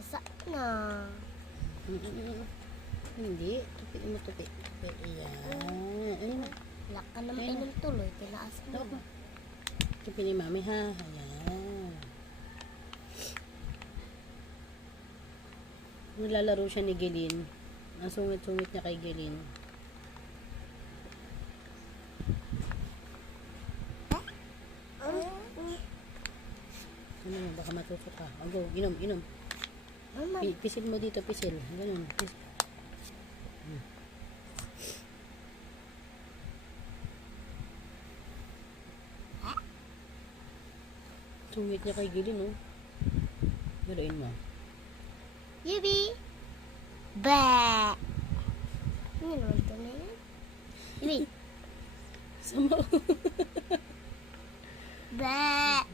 Asa na? Hindi. Tupiin mo, tupi. Ayan. Ayun. Wala ka naman inom tuloy. Tinaas mo. Tawag mo. Tupi ni mami ha. Ayan. Nilalaro siya ni Gilin. Ang sungit-sungit niya kay Gilin. Ano mo, baka matusok ka. O, go, inom, inom. Mama, Pisil mo dito, pisil. Ganun. Pisil. Sungit niya kay Gilin, oh. Laruin mo. Yubi! Ba! Ano naman ito na yan? Yubi! Sama. Ba!